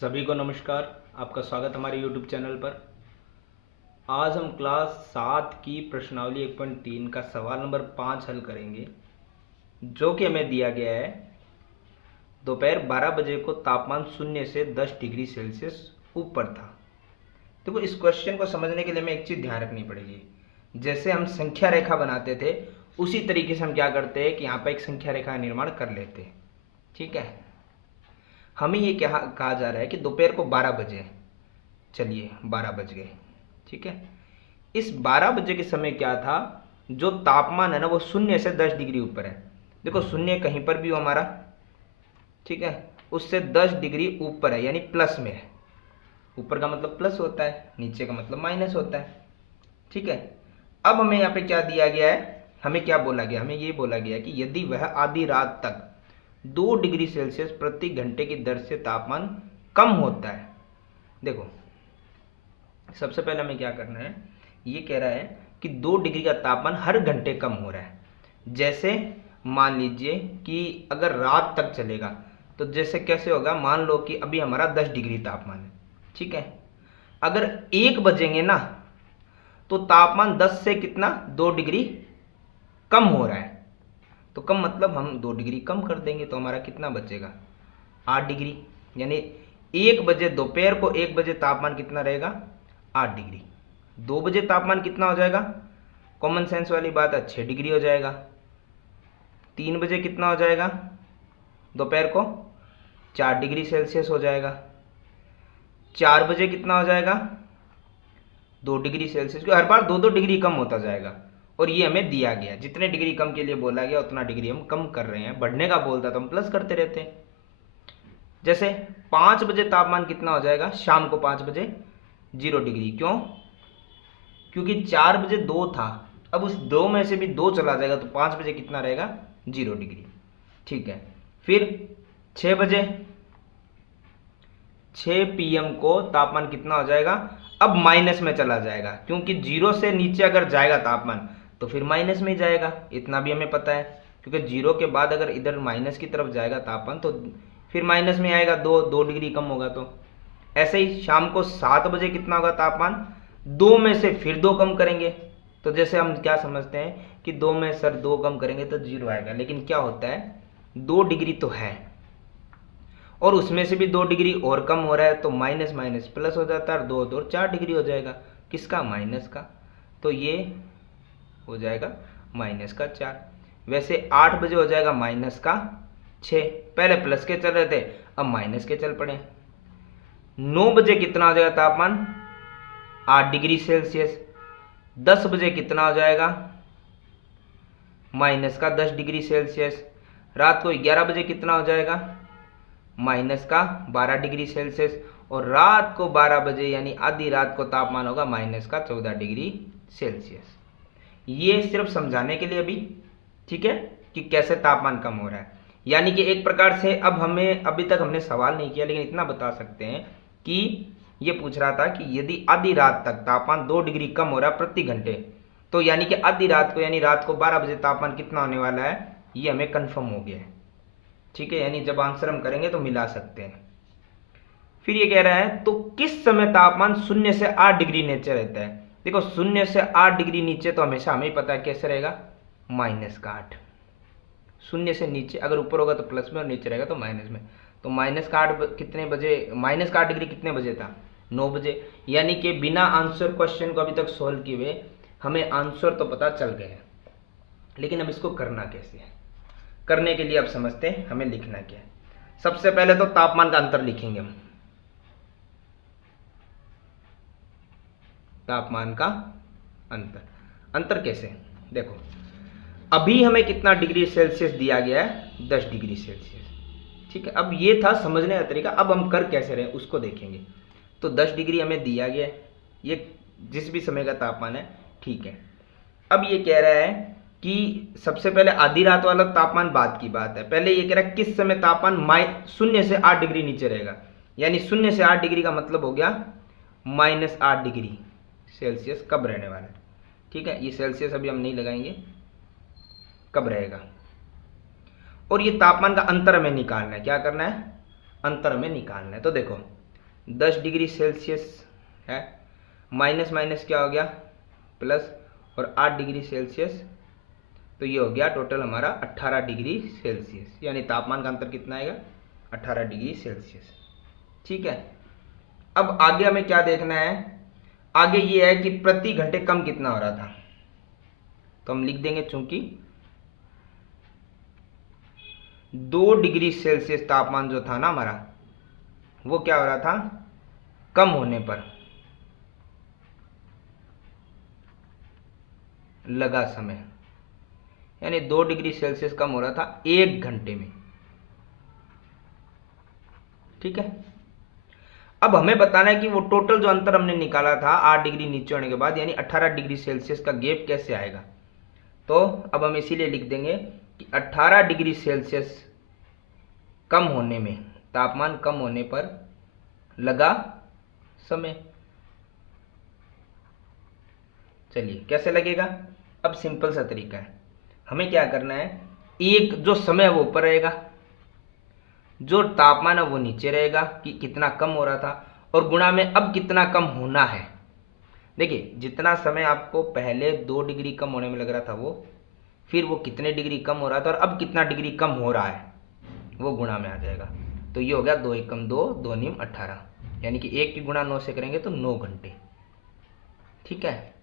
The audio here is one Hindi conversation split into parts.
सभी को नमस्कार। आपका स्वागत हमारे YouTube चैनल पर। आज हम क्लास 7 की प्रश्नावली 1.3 का सवाल नंबर 5 हल करेंगे, जो कि हमें दिया गया है। दोपहर 12 बजे को तापमान 0 से 10 डिग्री सेल्सियस ऊपर था। देखो, इस क्वेश्चन को समझने के लिए हमें एक चीज़ ध्यान रखनी पड़ेगी। जैसे हम संख्या रेखा बनाते थे, उसी तरीके से हम क्या करते हैं कि यहाँ पर एक संख्या रेखा का निर्माण कर लेते हैं। ठीक है, हमें ये क्या कहा जा रहा है कि दोपहर को 12 बजे, चलिए 12 बज गए। ठीक है, इस 12 बजे के समय क्या था, जो तापमान है ना वो 0 से 10 डिग्री ऊपर है। देखो, शून्य कहीं पर भी हो हमारा, ठीक है, उससे 10 डिग्री ऊपर है, यानी प्लस में है। ऊपर का मतलब प्लस होता है, नीचे का मतलब माइनस होता है। ठीक है, अब हमें यहाँ पे क्या दिया गया है, हमें क्या बोला गया, हमें ये बोला गया कि यदि वह आधी रात तक 2 डिग्री सेल्सियस प्रति घंटे की दर से तापमान कम होता है। देखो, सबसे पहले हमें क्या करना है, ये कह रहा है कि 2 डिग्री का तापमान हर घंटे कम हो रहा है। जैसे मान लीजिए कि अगर रात तक चलेगा तो जैसे कैसे होगा, मान लो कि अभी हमारा 10 डिग्री तापमान है। ठीक है, अगर 1 बजेंगे ना तो तापमान 10 से कितना 2 डिग्री कम हो रहा है। तो कम मतलब हम 2 डिग्री कम कर देंगे तो हमारा कितना बचेगा, 8 डिग्री। यानी 1 बजे, दोपहर को 1 बजे तापमान कितना रहेगा, 8 डिग्री। 2 बजे तापमान कितना हो जाएगा, कॉमन सेंस वाली बात है, 6 डिग्री हो जाएगा। 3 बजे कितना हो जाएगा, दोपहर को 4 डिग्री सेल्सियस हो जाएगा। 4 बजे कितना हो जाएगा, 2 डिग्री सेल्सियस, क्योंकि हर बार 2-2 डिग्री कम होता जाएगा। और ये हमें दिया गया, जितने डिग्री कम के लिए बोला गया उतना डिग्री हम कम कर रहे हैं। बढ़ने का बोलता तो हम प्लस करते रहते हैं। जैसे 5 बजे तापमान कितना हो जाएगा, शाम को 5 बजे 0 डिग्री। क्यों? क्योंकि 4 बजे 2 था, अब उस 2 में से भी 2 चला जाएगा तो 5 बजे कितना रहेगा, 0 डिग्री। ठीक है, फिर 6 बजे, 6 PM को तापमान कितना हो जाएगा, अब माइनस में चला जाएगा, क्योंकि 0 से नीचे अगर जाएगा तापमान तो फिर माइनस में ही जाएगा। इतना भी हमें पता है, क्योंकि 0 के बाद अगर इधर माइनस की तरफ जाएगा तापमान तो फिर माइनस में आएगा, 2 डिग्री कम होगा। तो ऐसे ही शाम को 7 बजे कितना होगा तापमान, 2 में से फिर 2 कम करेंगे। तो जैसे हम क्या समझते हैं कि 2 में सर 2 कम करेंगे तो 0 आएगा, लेकिन क्या होता है, 2 डिग्री तो है और उसमें से भी 2 डिग्री और कम हो रहा है, तो माइनस माइनस प्लस हो जाता है और 2 और 4 डिग्री हो जाएगा। किसका, माइनस का। तो ये हो जाएगा माइनस का 4। वैसे 8 बजे हो जाएगा माइनस का 6। पहले प्लस के चल रहे थे, अब माइनस के चल पड़े। 9 बजे कितना हो जाएगा तापमान, 8 डिग्री सेल्सियस। 10 बजे कितना हो जाएगा, माइनस का 10 डिग्री सेल्सियस। रात को 11 बजे कितना हो जाएगा, माइनस का 12 डिग्री सेल्सियस। और रात को 12 बजे यानी आधी रात को तापमान होगा माइनस का 14 डिग्री सेल्सियस। ये सिर्फ समझाने के लिए अभी, ठीक है, कि कैसे तापमान कम हो रहा है। यानी कि एक प्रकार से अब हमें, अभी तक हमने सवाल नहीं किया लेकिन इतना बता सकते हैं कि ये पूछ रहा था कि यदि आधी रात तक तापमान 2 डिग्री कम हो रहा है प्रति घंटे, तो यानी कि आधी रात को, यानी रात को 12 बजे तापमान कितना होने वाला है, ये हमें कन्फर्म हो गया है। ठीक है, यानी जब आंसर हम करेंगे तो मिला सकते हैं। फिर ये कह रहा है, तो किस समय तापमान 0 से 8 डिग्री नीचे रहता है। देखो, 0 से 8 डिग्री नीचे तो हमेशा हमें पता है कैसे रहेगा, माइनस का 8। 0 से नीचे, अगर ऊपर होगा तो प्लस में और नीचे रहेगा तो माइनस में। तो माइनस का 8 कितने बजे, माइनस का 8 डिग्री कितने बजे था, 9 बजे। यानी कि बिना आंसर क्वेश्चन को अभी तक सोल्व किए हुए हमें आंसर तो पता चल गए हैं, लेकिन अब इसको करना कैसे है। करने के लिए अब समझते हैं हमें लिखना क्या है। सबसे पहले तो तापमान का अंतर लिखेंगे हम। तापमान का अंतर, अंतर कैसे, देखो अभी हमें कितना डिग्री सेल्सियस दिया गया है, 10 डिग्री सेल्सियस। ठीक है, अब ये था समझने का तरीका। अब हम कर कैसे रहे उसको देखेंगे। तो 10 डिग्री हमें दिया गया है, ये जिस भी समय का तापमान है। ठीक है, अब ये कह रहा है कि सबसे पहले आधी रात वाला तापमान बाद की बात है। पहले ये कह रहा है किस समय तापमान 0 से 8 डिग्री नीचे रहेगा। यानी 0 से 8 डिग्री का मतलब हो गया -8 डिग्री सेल्सियस कब रहने वाला है। ठीक है, ये सेल्सियस अभी हम नहीं लगाएंगे, कब रहेगा। और ये तापमान का अंतर हमें निकालना है। क्या करना है, अंतर हमें निकालना है। तो देखो, 10 डिग्री सेल्सियस है, माइनस माइनस क्या हो गया प्लस, और 8 डिग्री सेल्सियस, तो ये हो गया टोटल हमारा 18 डिग्री सेल्सियस, यानी तापमान का अंतर कितना आएगा 18 डिग्री सेल्सियस। ठीक है, अब आगे हमें क्या देखना है, आगे ये है कि प्रति घंटे कम कितना हो रहा था, तो हम लिख देंगे चूंकि 2 डिग्री सेल्सियस तापमान जो था ना हमारा, वो क्या हो रहा था कम होने पर लगा समय, यानी 2 डिग्री सेल्सियस कम हो रहा था 1 घंटे में। ठीक है, अब हमें बताना है कि वो टोटल जो अंतर हमने निकाला था 8 डिग्री नीचे होने के बाद, यानी 18 डिग्री सेल्सियस का गैप कैसे आएगा। तो अब हम इसीलिए लिख देंगे कि 18 डिग्री सेल्सियस कम होने में, तापमान कम होने पर लगा समय। चलिए कैसे लगेगा, अब सिंपल सा तरीका है, हमें क्या करना है, एक जो समय है वो ऊपर रहेगा, जो तापमान है वो नीचे रहेगा कि कितना कम हो रहा था, और गुणा में अब कितना कम होना है। देखिए जितना समय आपको पहले 2 डिग्री कम होने में लग रहा था वो, फिर वो कितने डिग्री कम हो रहा था और अब कितना डिग्री कम हो रहा है, वो गुणा में आ जाएगा। तो ये हो गया 2 एकम 2, 2 नीम 18, यानी कि 1 की गुणा 9 से करेंगे तो 9 घंटे। ठीक है,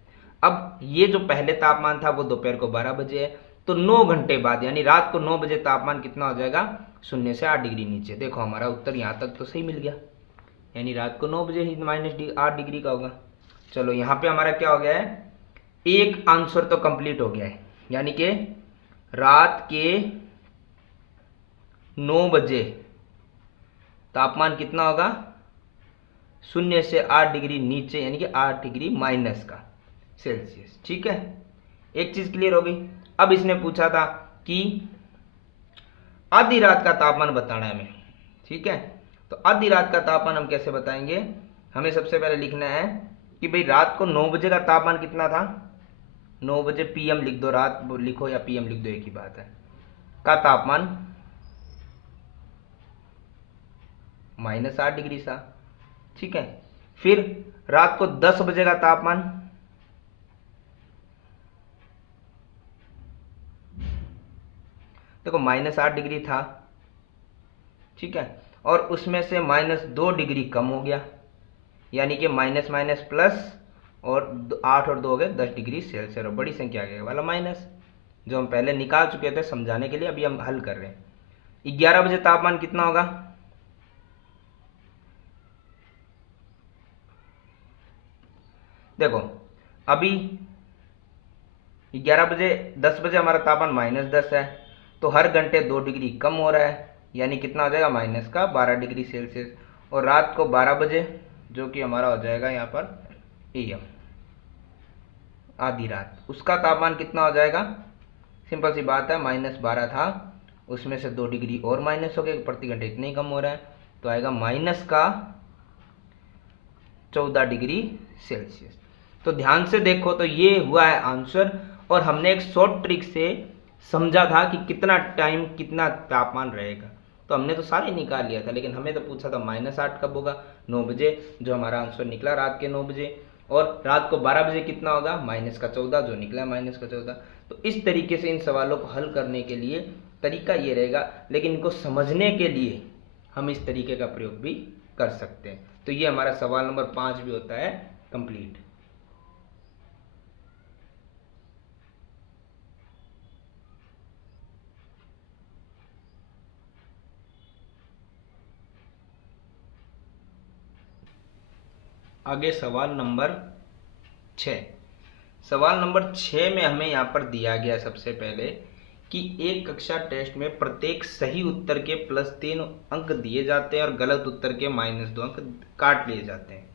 अब ये जो पहले तापमान था वो दोपहर को 12 बजे है, तो 9 घंटे बाद यानी रात को 9 बजे तापमान कितना हो जाएगा, 0 से 8 डिग्री नीचे। देखो हमारा उत्तर यहाँ तक तो सही मिल गया, यानी रात को 9 बजे ही -8 डिग्री का होगा। चलो यहाँ पे हमारा क्या हो गया है, एक आंसर तो कंप्लीट हो गया है, यानी कि रात के 9 बजे तापमान कितना होगा 0 से 8 डिग्री नीचे, यानी कि 8 डिग्री माइनस का सेल्सियस। ठीक है, एक चीज क्लियर हो गई। अब इसने पूछा था कि आधी रात का तापमान बताना है हमें। ठीक है, तो आधी रात का तापमान हम कैसे बताएंगे, हमें सबसे पहले लिखना है कि भाई रात को 9 बजे का तापमान कितना था, 9 बजे PM लिख दो, रात लिखो या PM लिख दो, एक ही बात है, का तापमान -8 डिग्री था। ठीक है, फिर रात को 10 बजे का तापमान, देखो -8 डिग्री था। ठीक है, और उसमें से -2 डिग्री कम हो गया, यानी कि माइनस माइनस प्लस, और 8 और 2 हो गए 10 डिग्री सेल्सियस, और बड़ी संख्या आ गया वाला माइनस, जो हम पहले निकाल चुके थे समझाने के लिए, अभी हम हल कर रहे हैं। 11 बजे तापमान कितना होगा, देखो अभी 11 बजे 10 बजे हमारा तापमान -10 है, तो हर घंटे 2 डिग्री कम हो रहा है, यानी कितना हो जाएगा -12 डिग्री सेल्सियस। और रात को 12 बजे जो कि हमारा हो जाएगा यहाँ पर AM, आधी रात, उसका तापमान कितना हो जाएगा, सिंपल सी बात है, -12 था, उसमें से 2 डिग्री और माइनस हो गए, प्रति घंटे इतने ही कम हो रहा है, तो आएगा -14 डिग्री सेल्सियस। तो ध्यान से देखो, तो ये हुआ है आंसर, और हमने एक शॉर्ट ट्रिक से समझा था कि कितना टाइम कितना तापमान रहेगा, तो हमने तो सारे निकाल लिया था, लेकिन हमें तो पूछा था -8 कब होगा, 9 बजे, जो हमारा आंसर निकला रात के 9 बजे, और रात को 12 बजे कितना होगा -14, जो निकला -14। तो इस तरीके से इन सवालों को हल करने के लिए तरीका ये रहेगा, लेकिन इनको समझने के लिए हम इस तरीके का प्रयोग भी कर सकते हैं। तो ये हमारा सवाल नंबर 5 भी होता है कंप्लीट। आगे सवाल नंबर 6। सवाल नंबर 6 में हमें यहाँ पर दिया गया सबसे पहले कि एक कक्षा टेस्ट में प्रत्येक सही उत्तर के +3 अंक दिए जाते हैं और गलत उत्तर के -2 अंक काट लिए जाते हैं।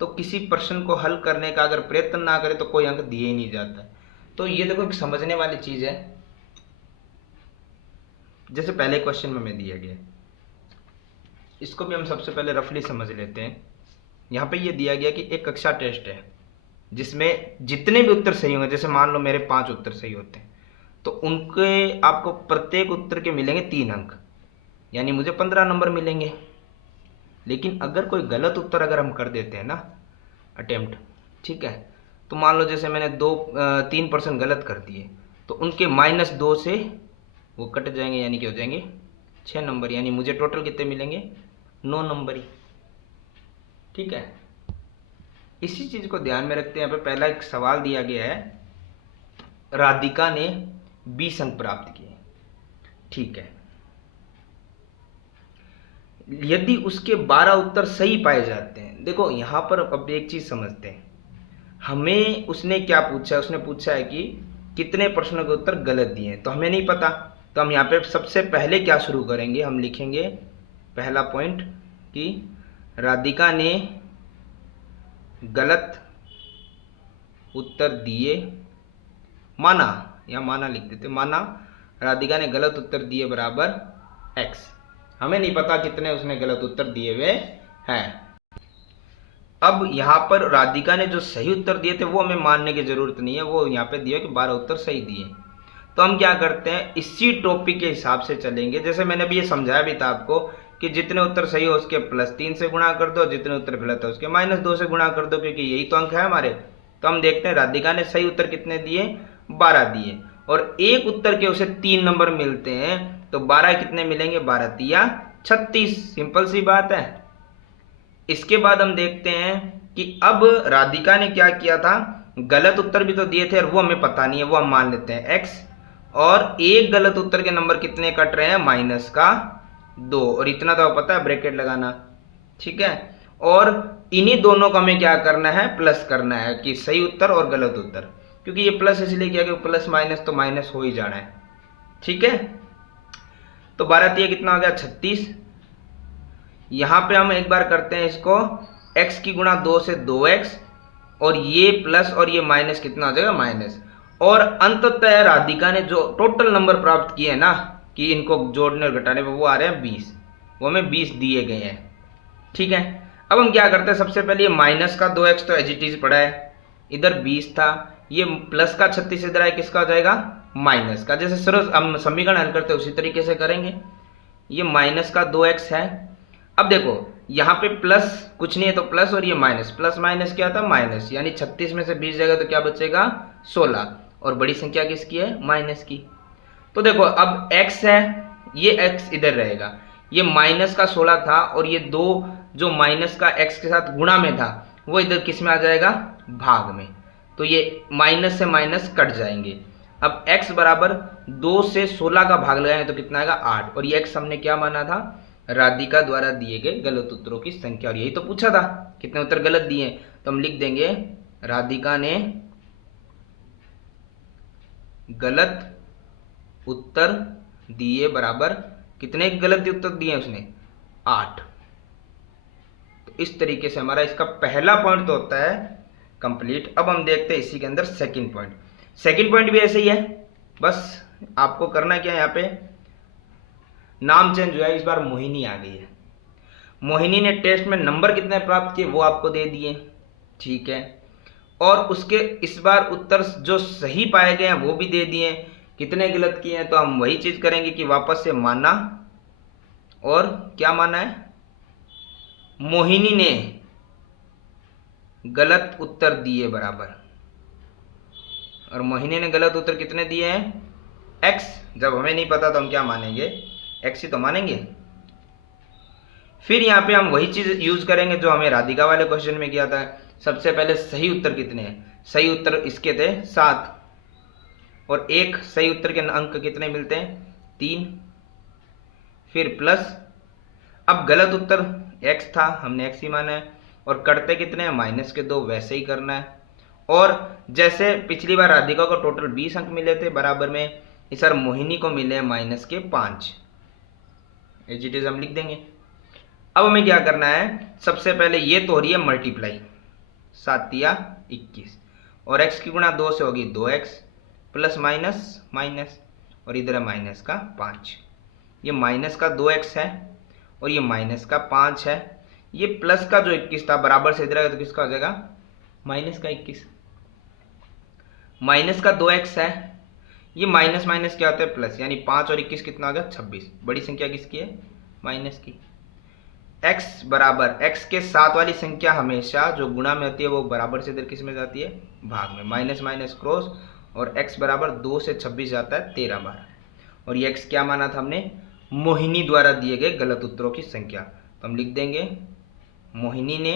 तो किसी प्रश्न को हल करने का अगर प्रयत्न ना करें तो कोई अंक दिए ही नहीं जाता। तो ये देखो एक समझने वाली चीज है, जैसे पहले क्वेश्चन में दिया गया, इसको भी हम सबसे पहले रफली समझ लेते हैं। यहाँ पे ये दिया गया कि एक कक्षा टेस्ट है जिसमें जितने भी उत्तर सही होंगे, जैसे मान लो मेरे 5 उत्तर सही होते हैं, तो उनके आपको प्रत्येक उत्तर के मिलेंगे 3 अंक, यानी मुझे 15 नंबर मिलेंगे। लेकिन अगर कोई गलत उत्तर अगर हम कर देते हैं ना अटेम्प्ट, ठीक है, तो मान लो जैसे मैंने 3% गलत कर दिए, तो उनके -2 से वो कट जाएंगे, यानी कि हो जाएंगे 6 नंबर, यानी मुझे टोटल कितने मिलेंगे, 9 नंबर ही। ठीक है, इसी चीज को ध्यान में रखते हैं। यहाँ पे पहला एक सवाल दिया गया है, राधिका ने 20 अंक प्राप्त किए। ठीक है, यदि उसके 12 उत्तर सही पाए जाते हैं, देखो यहां पर अब एक चीज समझते हैं, हमें उसने क्या पूछा है, उसने पूछा है कि कितने प्रश्नों के उत्तर गलत दिए, तो हमें नहीं पता, तो हम यहाँ पे सबसे पहले क्या शुरू करेंगे, हम लिखेंगे पहला पॉइंट कि राधिका ने गलत उत्तर दिए, माना, या माना लिख देते, माना राधिका ने गलत उत्तर दिए बराबर x। हमें नहीं पता कितने उसने गलत उत्तर दिए हुए हैं। अब यहाँ पर राधिका ने जो सही उत्तर दिए थे वो हमें मानने की जरूरत नहीं है, वो यहाँ पे दिया कि 12 उत्तर सही दिए। तो हम क्या करते हैं, इसी टॉपिक के हिसाब से चलेंगे। जैसे मैंने अभी ये समझाया भी था आपको कि जितने उत्तर सही हो उसके +3 से गुणा कर दो, जितने उत्तर गलत है उसके -2 से गुणा कर दो, क्योंकि यही तो अंक है हमारे। तो हम देखते हैं राधिका ने सही उत्तर कितने दिए, 12 दिए, और एक उत्तर के उसे 3 नंबर मिलते हैं, तो 12 कितने मिलेंगे, 12 तिया 36, सिंपल सी बात है। इसके बाद हम देखते हैं कि अब राधिका ने क्या किया था, गलत उत्तर भी तो दिए थे और वो हमें पता नहीं है, वो हम मान लेते हैं x, और एक गलत उत्तर के नंबर कितने कट रहे हैं, -2, और इतना तो पता है ब्रैकेट लगाना। ठीक है, और इन्हीं दोनों को हमें क्या करना है, प्लस करना है, कि सही उत्तर और गलत उत्तर, क्योंकि ये प्लस इसलिए किया कि प्लस माइनस तो माइनस हो ही जाना है। ठीक है, तो 12 तिया कितना हो गया, 36। यहां पे हम एक बार करते हैं इसको, x की गुणा 2 से 2x, और ये प्लस और ये माइनस कितना हो जाएगा, माइनस। और अंततः राधिका ने जो टोटल नंबर प्राप्त किए हैं ना, कि इनको जोड़ने और घटाने पे, वो आ रहे हैं 20, वो हमें 20 दिए गए हैं। ठीक है, अब हम क्या करते हैं, सबसे पहले ये माइनस का 2x तो एज इट इज पड़ा है, इधर 20 था, ये प्लस का 36 इधर आए, किसका हो जाएगा, माइनस का। जैसे सरल हम समीकरण हल करते हैं उसी तरीके से करेंगे। ये माइनस का 2x है। अब देखो यहाँ पे प्लस कुछ नहीं है तो प्लस, और ये माइनस, प्लस माइनस क्या था, माइनस, यानी 36 में से 20 जाएगा तो क्या बचेगा, 16, और बड़ी संख्या किसकी है, माइनस की। तो देखो अब x है, ये x इधर रहेगा, ये माइनस का 16 था, और ये 2 जो माइनस का x के साथ गुणा में था वो इधर किस में आ जाएगा, भाग में, तो ये माइनस से माइनस कट जाएंगे। अब x बराबर 2 से 16 का भाग लगाएंगे तो कितना आएगा, 8, और ये x हमने क्या माना था, राधिका द्वारा दिए गए गलत उत्तरों की संख्या, और यही तो पूछा था कितने उत्तर गलत दिए, तो हम लिख देंगे राधिका ने गलत उत्तर दिए बराबर, कितने गलत उत्तर दिए उसने, 8। तो इस तरीके से हमारा इसका पहला पॉइंट तो होता है कंप्लीट। अब हम देखते हैं इसी के अंदर सेकंड पॉइंट। सेकंड पॉइंट भी ऐसे ही है, बस आपको करना क्या है, यहाँ पे नाम चेंज हुआ है, इस बार मोहिनी आ गई है। मोहिनी ने टेस्ट में नंबर कितने प्राप्त किए वो आपको दे दिए। ठीक है, और उसके इस बार उत्तर जो सही पाए गए हैं वो भी दे दिए, कितने गलत किए हैं, तो हम वही चीज करेंगे कि वापस से माना, और क्या माना है, मोहिनी ने गलत उत्तर दिए बराबर, और मोहिनी ने गलत उत्तर कितने दिए हैं, x। जब हमें नहीं पता तो हम क्या मानेंगे, x ही तो मानेंगे। फिर यहाँ पे हम वही चीज यूज करेंगे जो हमें राधिका वाले क्वेश्चन में किया था। सबसे पहले सही उत्तर कितने हैं, सही उत्तर इसके थे 7, और एक सही उत्तर के अंक कितने मिलते हैं, 3, फिर प्लस, अब गलत उत्तर x था, हमने x ही माना है, और कटते कितने हैं, माइनस के 2, वैसे ही करना है। और जैसे पिछली बार राधिका को टोटल 20 अंक मिले थे बराबर में, इस बार मोहिनी को मिले हैं -5, एज इट इज हम लिख देंगे। अब हमें क्या करना है, सबसे पहले ये तो हो रही है मल्टीप्लाई, 7 तिया 21, और x की गुणा 2 से होगी 2x, प्लस माइनस माइनस, और इधर है माइनस का 5, ये माइनस का 2x है, और ये माइनस का 5 है, ये प्लस का जो 21 था बराबर से इधर आएगा तो किसका हो जाएगा, माइनस का 21, माइनस का 2x है, ये माइनस माइनस क्या होता है, प्लस, यानी 5 और 21 कितना हो गया, 26, बड़ी संख्या किसकी है, माइनस की। x बराबर x के साथ वाली संख्या हमेशा जो गुणा में होती है वो बराबर से इधर किस में जाती है, भाग में, माइनस माइनस क्रॉस, और x बराबर 2 से 26 जाता है 13 बार। और ये x क्या माना था हमने, मोहिनी द्वारा दिए गए गलत उत्तरों की संख्या। तो हम लिख देंगे मोहिनी ने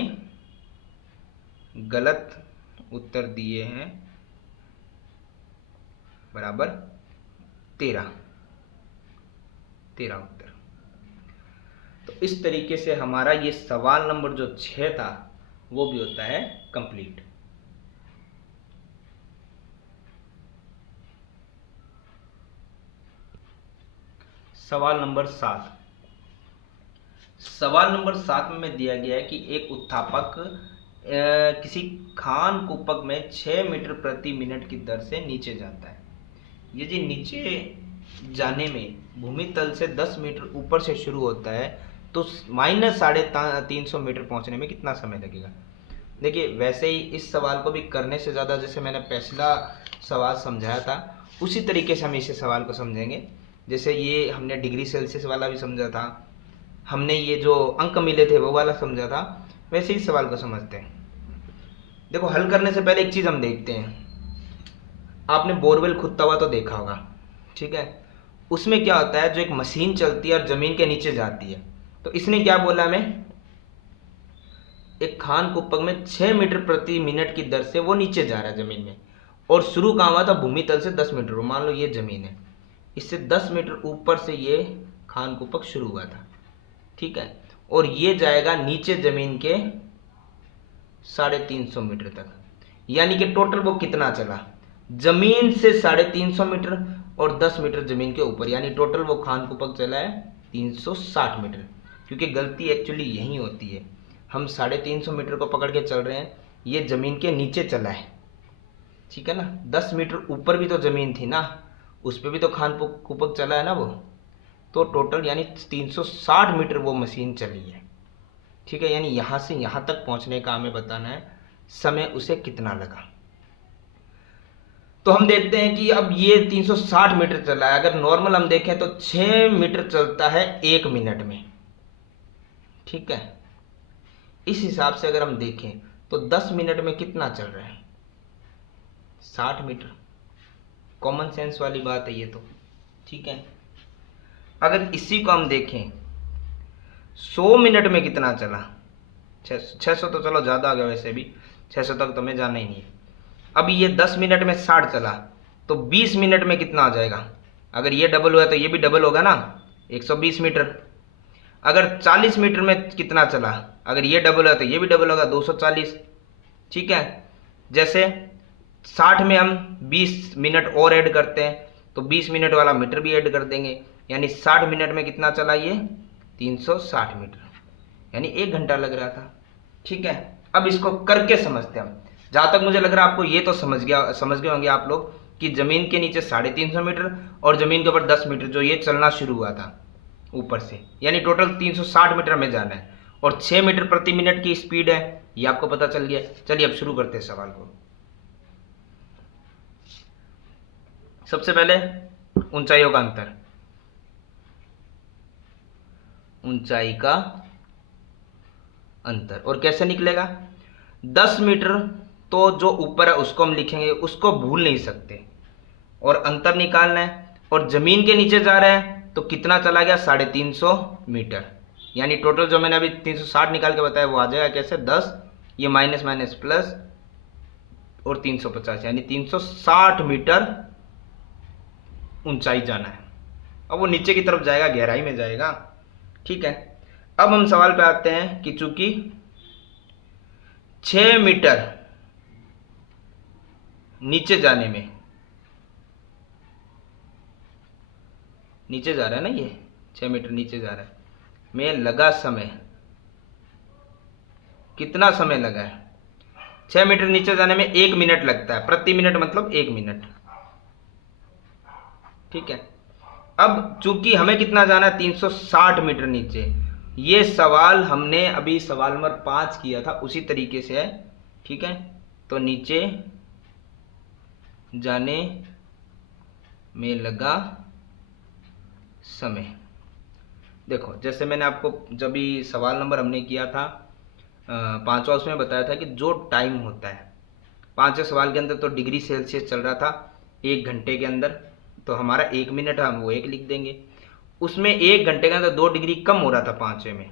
गलत उत्तर दिए हैं बराबर 13 उत्तर। तो इस तरीके से हमारा ये सवाल नंबर जो 6 था वो भी होता है कंप्लीट। सवाल नंबर 7। सवाल नंबर 7 में दिया गया है कि एक उत्थापक किसी खान कुपक में 6 मीटर प्रति मिनट की दर से नीचे जाता है। यदि नीचे जाने में भूमि तल से 10 मीटर ऊपर से शुरू होता है तो माइनस 350 मीटर पहुंचने में कितना समय लगेगा। देखिए वैसे ही इस सवाल को भी करने से ज़्यादा जैसे मैंने पिछला सवाल समझाया था उसी तरीके से हम इसे सवाल को समझेंगे। जैसे ये हमने डिग्री सेल्सियस वाला भी समझा था, हमने ये जो अंक मिले थे वो वाला समझा था, वैसे ही सवाल को समझते हैं। देखो हल करने से पहले एक चीज़ हम देखते हैं, आपने बोरवेल खुदता हुआ तो देखा होगा, ठीक है। उसमें क्या होता है, जो एक मशीन चलती है और ज़मीन के नीचे जाती है, तो इसने क्या बोला हमें, एक खान कुपक में 6 मीटर प्रति मिनट की दर से वो नीचे जा रहा है ज़मीन में, और शुरू कहाँ हुआ था, भूमि तल से 10 मीटर। मान लो ये ज़मीन है, इससे 10 मीटर ऊपर से ये खान कुपक शुरू हुआ था, ठीक है, और ये जाएगा नीचे ज़मीन के 350 मीटर तक। यानी कि टोटल वो कितना चला, ज़मीन से 350 मीटर और 10 मीटर ज़मीन के ऊपर, यानी टोटल वो खान कुपक चला है 360 मीटर। क्योंकि गलती एक्चुअली यही होती है, हम 350 मीटर को पकड़ के चल रहे हैं, ये ज़मीन के नीचे चला है, ठीक है ना। 10 मीटर ऊपर भी तो ज़मीन थी ना, उस पर भी तो खान कुपक चला है ना वो, तो टोटल यानी 360 मीटर वो मशीन चली है, ठीक है। यानी यहाँ से यहाँ तक पहुँचने का हमें बताना है समय उसे कितना लगा। तो हम देखते हैं कि अब ये 360 मीटर चला है, अगर नॉर्मल हम देखें तो 6 मीटर चलता है 1 मिनट में, ठीक है। इस हिसाब से अगर हम देखें तो 10 मिनट में कितना चल रहा है, 60 मीटर। कॉमन सेंस वाली बात है ये तो, ठीक है। अगर इसी को हम देखें 100 मिनट में कितना चला, 600 तो चलो ज़्यादा आ गया, वैसे भी 600 तक तो हमें जाना ही नहीं है। अब ये 10 मिनट में 60 चला तो 20 मिनट में कितना आ जाएगा, अगर ये डबल हुआ तो ये भी डबल होगा ना, 120 मीटर। अगर 40 मीटर में कितना चला, अगर ये डबल हुआ तो ये भी डबल होगा, 240, ठीक है। जैसे 60 में हम 20 मिनट और ऐड करते हैं तो 20 मिनट वाला मीटर भी ऐड कर देंगे, यानी 60 मिनट में कितना चला ये 360 मीटर, यानी 1 घंटा लग रहा था, ठीक है। अब इसको करके समझते हैं हम। जहाँ तक मुझे लग रहा है आपको ये तो समझ गए होंगे आप लोग कि ज़मीन के नीचे 350 मीटर और ज़मीन के ऊपर 10 मीटर जो ये चलना शुरू हुआ था ऊपर से, यानी टोटल 360 मीटर में जाना है, और 6 मीटर प्रति मिनट की स्पीड है, ये आपको पता चल गया। चलिए अब शुरू करते हैं सवाल को। सबसे पहले ऊंचाइयों का अंतर, ऊंचाई का अंतर, और कैसे निकलेगा, 10 मीटर तो जो ऊपर है उसको हम लिखेंगे, उसको भूल नहीं सकते, और अंतर निकालना है, और जमीन के नीचे जा रहा है तो कितना चला गया 350 मीटर, यानी टोटल जो मैंने अभी 360 निकाल के बताया वो आ जाएगा कैसे, 10 ये माइनस माइनस प्लस और 350, यानी 360 मीटर ऊंचाई जाना है। अब वो नीचे की तरफ जाएगा, गहराई में जाएगा, ठीक है। अब हम सवाल पे आते हैं कि चूंकि 6 मीटर नीचे जाने में, नीचे जा रहा है ना, ये 6 मीटर नीचे जा रहा है, में लगा समय, कितना समय लगा है, 6 मीटर नीचे जाने में 1 मिनट लगता है, प्रति मिनट मतलब 1 मिनट, ठीक है। अब चूंकि हमें कितना जाना है 360 मीटर नीचे, ये सवाल हमने अभी सवाल नंबर 5 किया था उसी तरीके से है, ठीक है। तो नीचे जाने में लगा समय, देखो जैसे मैंने आपको जब भी सवाल नंबर हमने किया था पाँचवा, उसमें बताया था कि जो टाइम होता है पाँचवें सवाल के अंदर तो डिग्री सेल्सियस चल रहा था 1 घंटे के अंदर, तो हमारा 1 मिनट है, हम वो 1 लिख देंगे। उसमें 1 घंटे के अंदर 2 डिग्री कम हो रहा था पाँचवें में,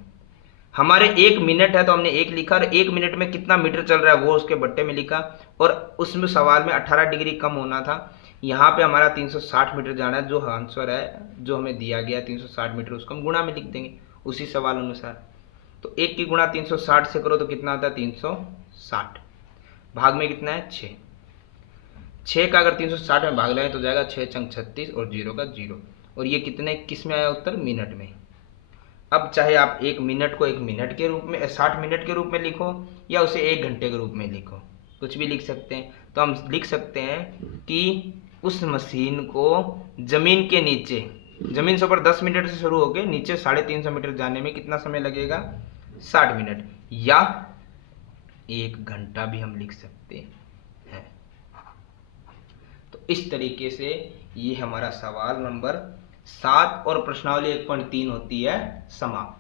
हमारे 1 मिनट है तो हमने 1 लिखा, और 1 मिनट में कितना मीटर चल रहा है वो उसके बट्टे में लिखा, और उसमें सवाल में 18 डिग्री कम होना था। यहाँ पे हमारा 360 मीटर जाना है, जो आंसर है जो हमें दिया गया 360 मीटर, उसको हम गुणा में लिख देंगे उसी सवाल अनुसार। तो 1 की गुणा 360 से करो तो कितना आता है 360, भाग में कितना है 6, 6 का अगर 360 में भाग लगाएं तो जाएगा 6 चंग 36 और 0 का 0, और ये कितने किस में आया उत्तर, मिनट में। अब चाहे आप 1 मिनट को 1 मिनट के रूप में 60 मिनट के रूप में लिखो, या उसे 1 घंटे के रूप में लिखो, कुछ भी लिख सकते हैं। तो हम लिख सकते हैं कि उस मशीन को जमीन के नीचे, जमीन से ऊपर 10 मिनट से शुरू होकर नीचे 350 मीटर जाने में कितना समय लगेगा, 60 मिनट, या 1 घंटा भी हम लिख सकते हैं। तो इस तरीके से ये हमारा सवाल नंबर 7 और प्रश्नावली 1.3 होती है समाप्त।